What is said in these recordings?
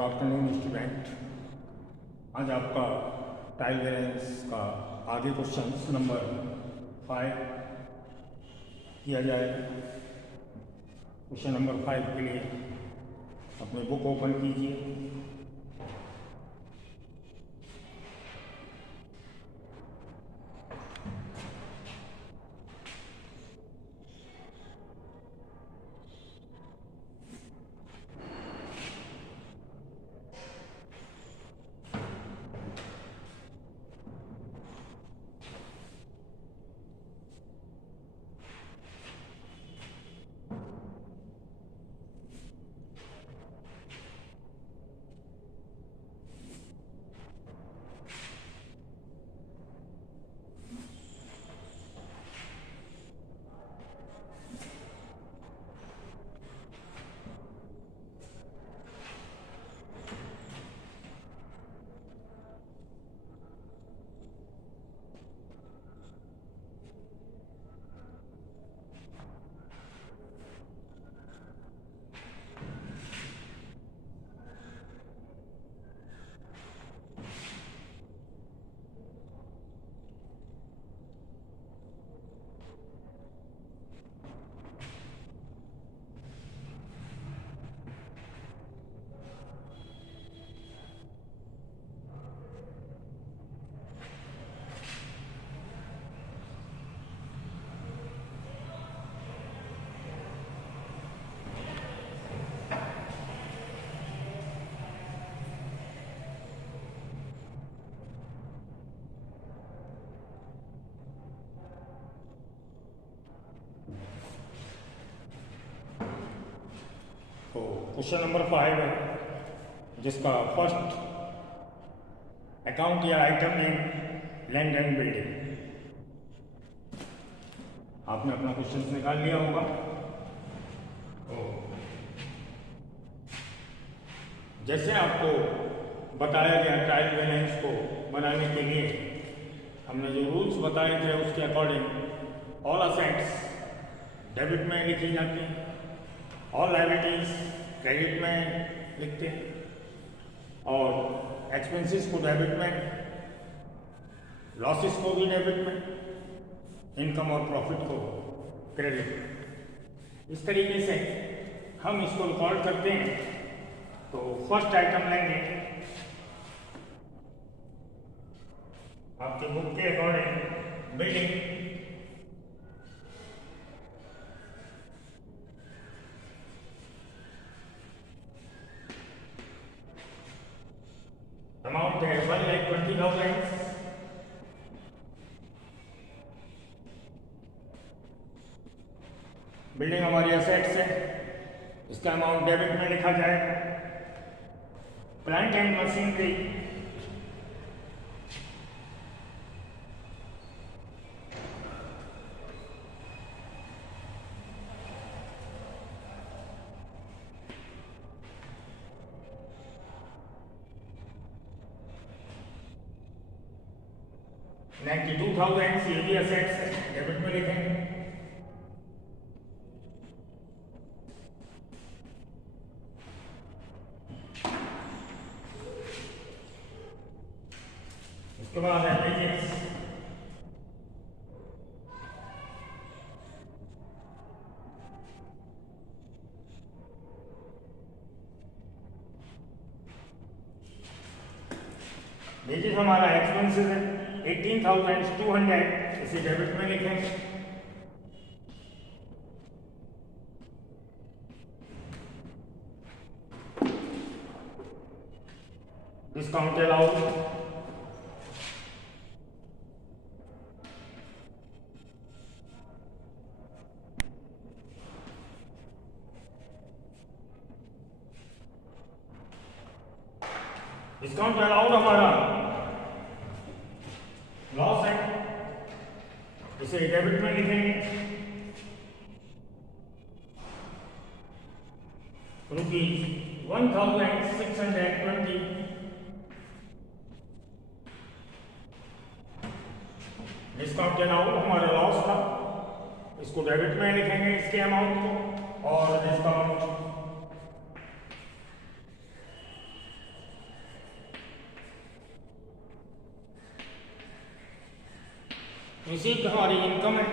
Good afternoon student. आज आपका trial balance का आगे क्वेश्चन नंबर 5 किया जाएगा। क्वेश्चन नंबर 5 के लिए अपने बुक ओपन कीजिए। तो क्वेश्चन नंबर 5 है, जिसका फर्स्ट अकाउंट या item name land and building. आपने अपना क्वेश्चन निकाल लिया होगा। तो जैसे आपको बताया गया ट्रायल बैलेंस को बनाने के लिए हमने जो रूल्स बताए थे उसके अकॉर्डिंग ऑल असेट्स डेबिट में लिखी जाती हैं, ऑल लायबिलिटीज क्रेडिट में लिखते हैं और एक्सपेंसेस को डेबिट में, लॉसेस को भी डेबिट में, इनकम और प्रॉफिट को क्रेडिट में। इस तरीके से हम इसको रिकॉर्ड करते हैं। तो फर्स्ट आइटम लेंगे आपके बुक के अकॉर्डिंग बिल्डिंग। अमाउंट है 1,20,000। बिल्डिंग हमारी असेट्स है, इसका अमाउंट डेबिट में लिखा जाएगा। प्लांट एंड मशीनरी $92,000 ये भी असेट्स है, डेबिट में लिखेंगे। उसके बाद है वेजेस। वेजेस हमारा एक्सपेंसेस है 18,200, इसे डेबिट में लिखेंगे। डिस्काउंट अलाउड डिस्काउंट अलाउड हमारा लॉस है, इसे डेबिट में लिखेंगे। ₹1,620 डिस्काउंट अलाउड हमारा लॉस था, इसको डेबिट में लिखेंगे इसके अमाउंट को। और डिस्काउंट रिसीव्ड हमारी इनकम है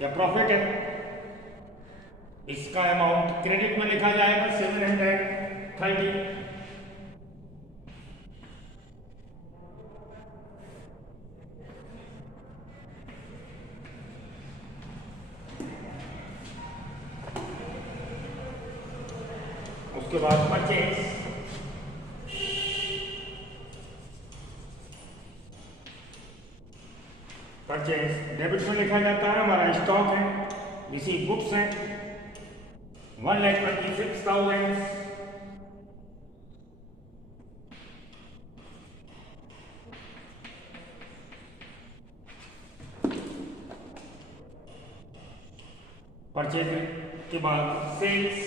या प्रॉफिट है, इसका अमाउंट क्रेडिट में लिखा जाएगा 730। उसके बाद परचेज डेबिट में लिखा जाता है, हमारा स्टॉक है, रिसीव गुड्स है 1,26,000। परचेज के बाद सेल्स,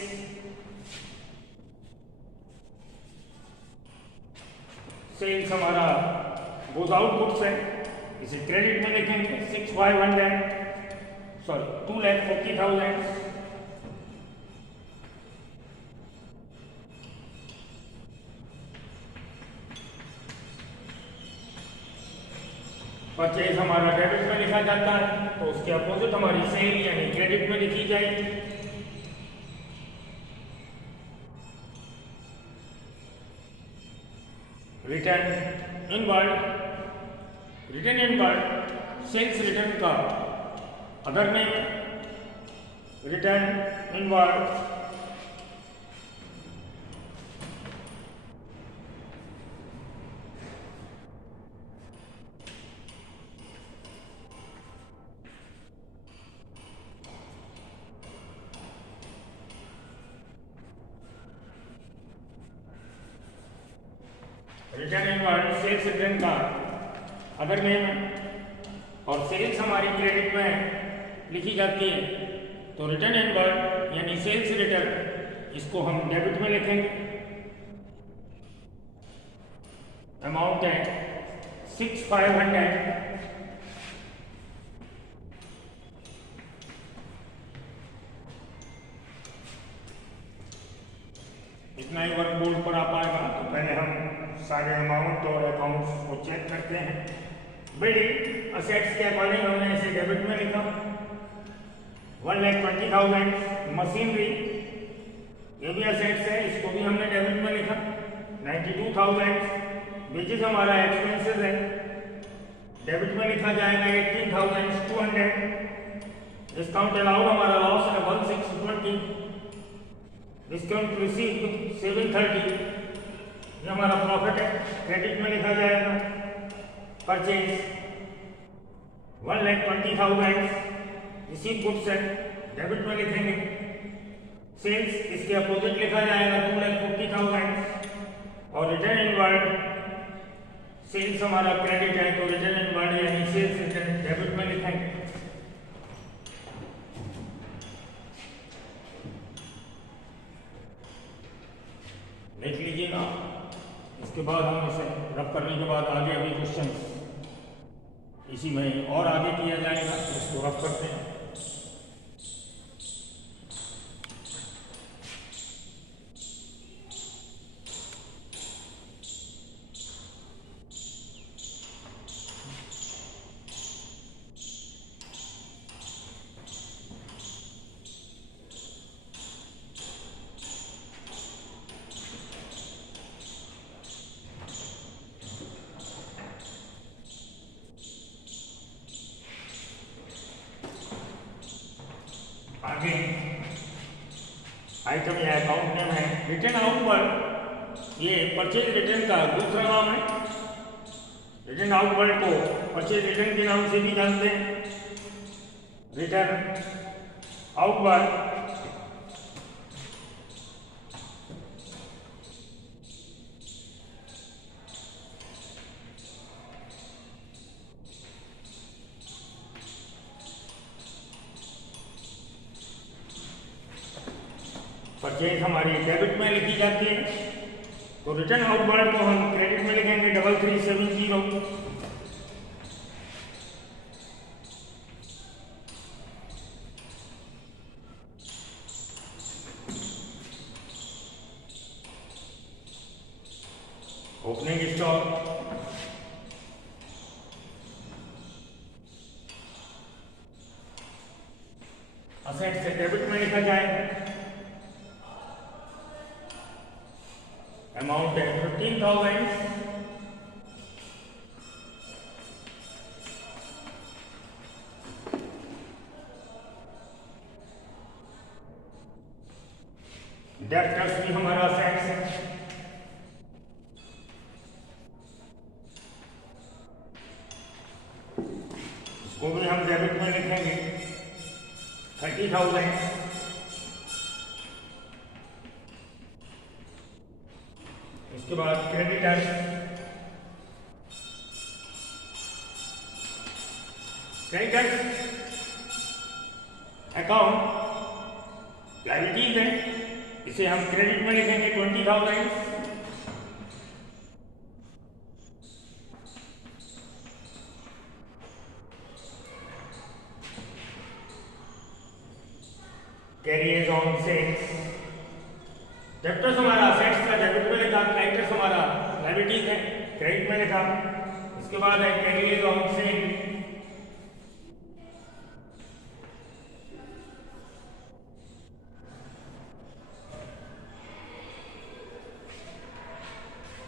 सेल्स हमारा गोज आउट गुड्स है, इसे क्रेडिट में लिखेंगे 2,40,000। परचेज हमारा डेबिट में लिखा जाता है, तो उसके अपोजिट हमारी सेल यानी क्रेडिट में लिखी जाएगी। रिटर्न इनवर्ड सेल्स रिटर्न का other name, return inward sales return का अदर नेम है, और सेल्स हमारी क्रेडिट में लिखी जाती है, तो रिटर्न इनवर्ड यानी सेल्स रिटर्न इसको हम डेबिट में लिखेंगे। अमाउंट है 6,500। इतना ही वर्क बोर्ड पर आ पाएगा। तो पहले हम सारे अमाउंट और अकाउंट्स को चेक करते हैं। बिल्डिंग असेट्स के अकॉर्डिंग हमने इसे डेबिट में लिखा 1,20,000। मशीनरी ये भी असेट्स है, इसको भी हमने डेबिट में लिखा 92,000। वेजेस हमारा एक्सपेंसेस है, डेबिट में लिखा जाएगा 18,200। डिस्काउंट अलाउड हमारा लॉस है 1,620। डिस्काउंट रिसीव 730, ये हमारा प्रॉफिट है, क्रेडिट में लिखा जाएगा। परचेज 1,20,000। रिसीव गुड्स है, डेबिट में लिखेंगे। सेल्स इसके अपोजिट लिखा जाएगा 2,50,000। और रिटर्न इनवर्ड सेल्स हमारा क्रेडिट है, तो रिटर्न इनवर्ड यानी सेल्स रिटर्न डेबिट में लिखेंगे। लिख लीजिएगा। इसके बाद हम इसे रब करने के बाद आगे अभी क्वेश्चन इसी में और आगे किया जाएगा, तो इसको रब करते हैं। आगे आइटम या अकाउंट नेम है रिटर्न आउटवर्ड। ये परचेज रिटर्न का दूसरा नाम है। रिटर्न आउटवर्ड को परचेज रिटर्न के नाम से भी जानते हैं। रिटर्न आउटवर्ड परचेज हमारी डेबिट में लिखी जाती है, तो रिटर्न आउटवर्ड को हम क्रेडिट में लिखेंगे 3370। ओपनिंग स्टॉक असेट से डेबिट में लिखा जाएगा। अमाउंट है 15,000। डेब्टर्स भी हमारा असेट्स है। इसको भी हम डेबिट में लिखेंगे 30,000। उसके बाद क्रेडिटर्स, अकाउंट लायबिलिटीज है, इसे हम क्रेडिट में लिखेंगे 20,000। कैरियर्स ऑन सेल्स, डेब्टर्स हमारा असेट्स का डेबिट में लिखा, क्रेडिटर्स हमारा लायबिलिटीज है क्रेडिट में लिखा। इसके बाद है कैरियर्स ऑन सेल,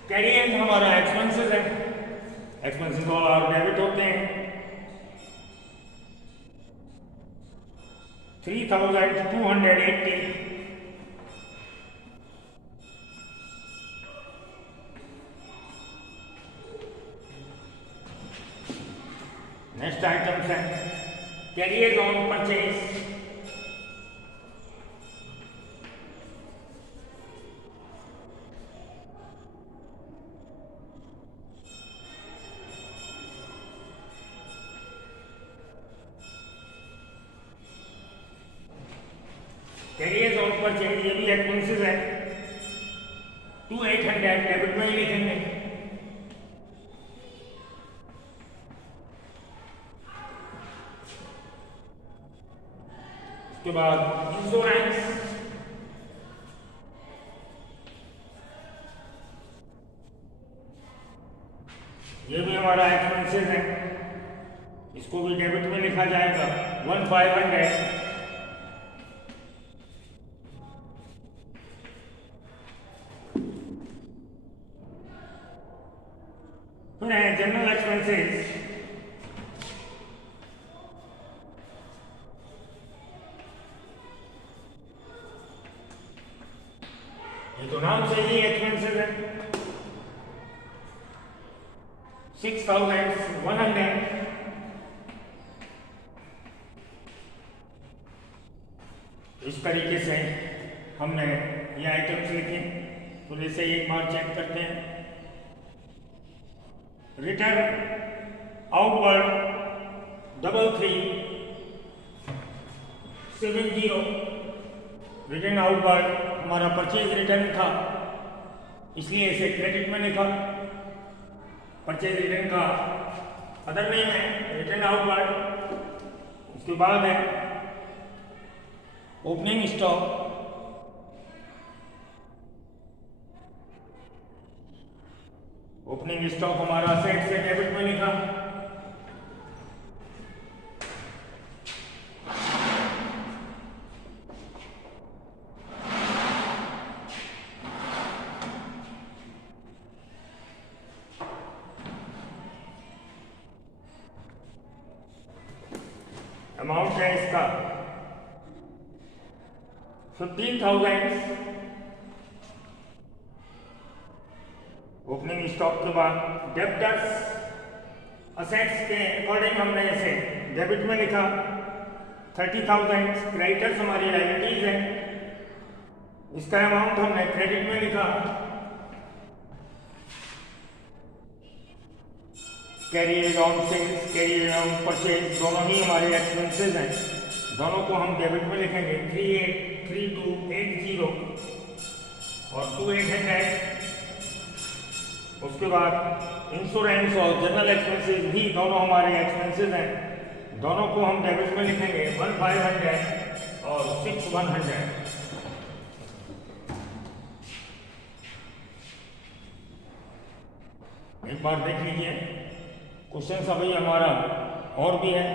कैरियर्स हमारा एक्सपेंसेस है, एक्सपेंसेस और डेबिट होते हैं 3,280। नेक्स्ट आइटम्स है carriers on purchase, carriers on purchase ये भी एक्सपेंसेस है 2,800 डेबिट में ही लिखेंगे। उसके बाद इंश्योरेंस, ये भी हमारा एक्सपेंसेस है, इसको भी डेबिट में लिखा जाएगा 1,500। फिर है जनरल एक्सपेंसेस, ये तो नाम से ही एक्सपेंसेस है 6,100। इस तरीके से हमने ये आइटम्स लिखे, तो जैसे एक बार चेक करते हैं। रिटर्न आउटवर्ड 33,70, रिटर्न आउटवर्ड हमारा परचेज रिटर्न था, इसलिए इसे क्रेडिट में लिखा। परचेज रिटर्न का अदर नेम है रिटर्न आउटवर्ड। उसके बाद है ओपनिंग स्टॉक, ओपनिंग स्टॉक हमारा असेट से डेबिट में लिखा। अमाउंट है इसका 15,000। ओपनिंग स्टॉक के बाद डेब्टर्स, असेट्स के अकॉर्डिंग हमने इसे डेबिट में लिखा 30,000। क्रेडिटर्स हमारी लायबिलिटीज है, इसका अमाउंट हमने क्रेडिट में लिखा। Carrier on sales, carrier on purchase दोनों ही हमारे एक्सपेंसेस हैं, दोनों को हम डेबिट में लिखेंगे 383280 और 2,800। उसके बाद इंश्योरेंस और जनरल एक्सपेंसेस भी दोनों हमारे एक्सपेंसेस हैं, दोनों को हम डेबिट में लिखेंगे 1,500 और 6,100। एक बार देख लीजिए क्वेश्चन अभी हमारा और भी है,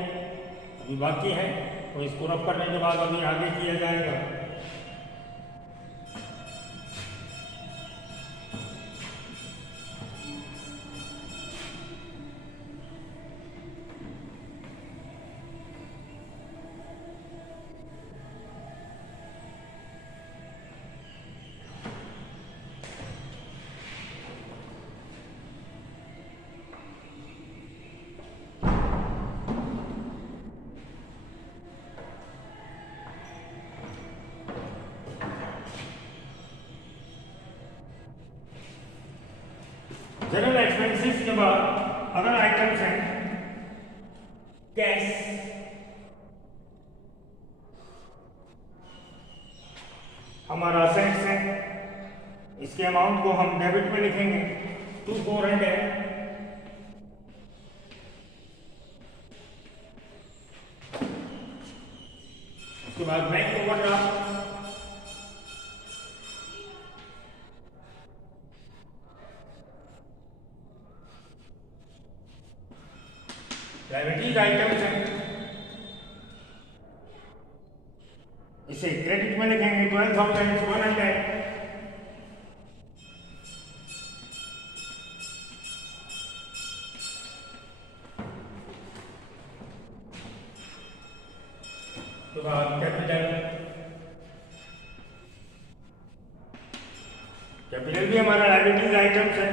अभी बाकी है। तो इसको रब करने के बाद अभी आगे किया जाएगा। जनरल एक्सपेंसेस के बाद अदर आइटम्स हैं कैश, हमारा असेट्स है, इसके अमाउंट को हम डेबिट में लिखेंगे 2400। उसके बाद बैंक ओवरड्राफ्ट, लायबिलिटीज आइटम्स हैं, इसे क्रेडिट में लिखेंगे 12,100। तो बाद कैपिटल भी हमारा लायबिलिटीज आइटम्स है,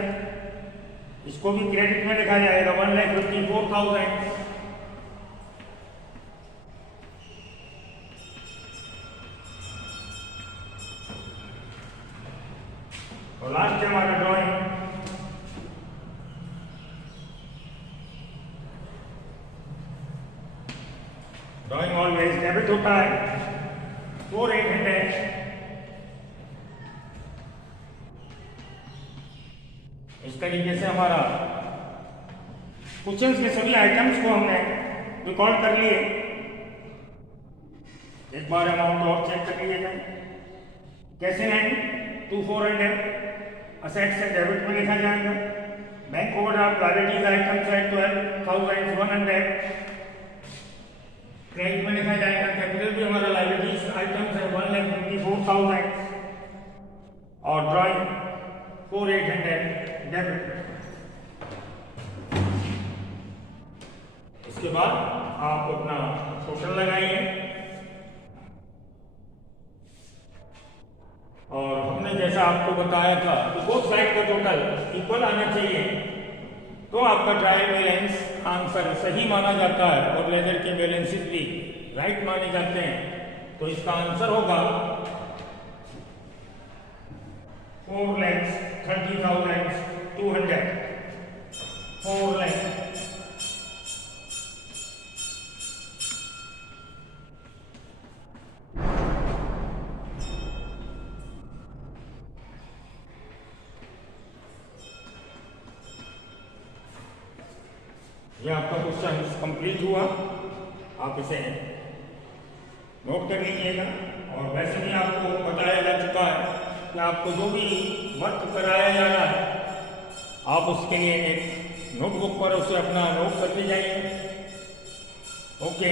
इसको भी क्रेडिट में लिखा जाएगा 1,54,000। और लास्ट है हमारा ड्राइंग। ड्राइंग ऑलवेज डेबिट होता है 4,800। इस तरीके से हमारा क्वेश्चंस के सभी आइटम्स को हमने रिकॉर्ड कर लिए। एक बार अमाउंट और चेक कर लीजिएगा कैसे हैं। 2400 असेट्स से डेबिट में लिखा जाएगा। बैंक ओवरड्राफ्ट लायबिलिटीज आइटम्स है 12,100 क्रेडिट में लिखा जाएगा। कैपिटल भी हमारा लायबिलिटीज आइटम्स है 1,54,000 और ड्राइंग 4,800 डेबिट। इसके बाद आप अपना टोटल लगाइए और हमने जैसा आपको बताया था कि बोथ साइड का टोटल इक्वल आना चाहिए तो आपका ट्रायल बैलेंस आंसर सही माना जाता है और लेजर के बैलेंसेस भी राइट माने जाते हैं। तो इसका आंसर होगा 4,30,200। 4 लाख। ये आपका क्वेश्चन कंप्लीट हुआ, आप इसे नोट कर लीजिएगा। और वैसे भी आपको बताया जा चुका है कि आपको जो भी वर्क कराया जा रहा है आप उसके लिए एक नोटबुक पर उसे अपना नोट करते जाइए। ओके।